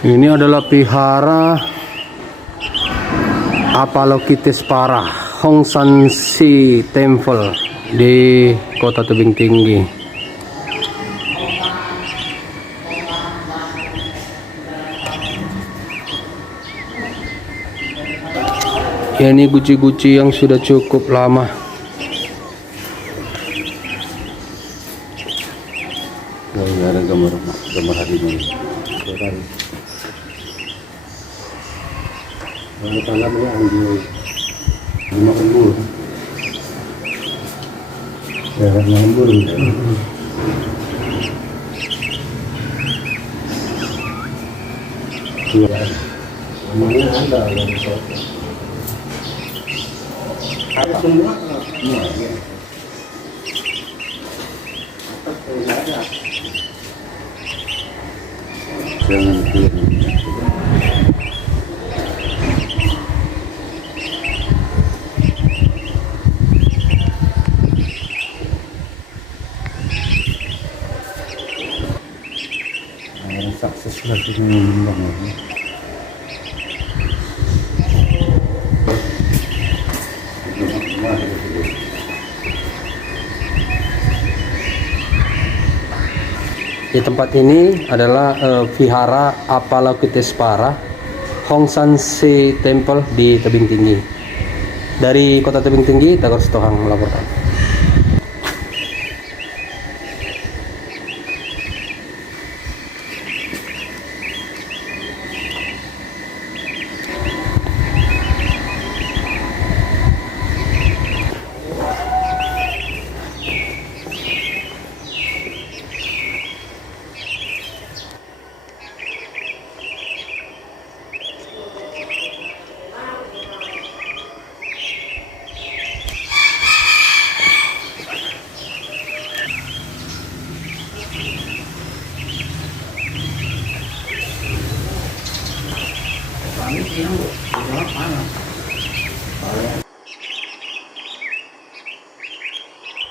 Ini adalah vihara Avalokiteshvara Hongsan Si Temple di Kota Tebing Tinggi. Ya, ini guci-guci yang sudah cukup lama. Nggak ada gambar hari ini. Kalau tanamnya ambil 5 embul. Ya, 5 embul. Iya. Namanya ada yang soto. Ada semua. Iya. Jangan sukses lagi menyumbang. Di tempat ini adalah vihara Avalokiteshvara Hongsan Si Temple di Tebing Tinggi. Dari Kota Tebing Tinggi, Tagor Setohang melaporkan. Ini yang panas.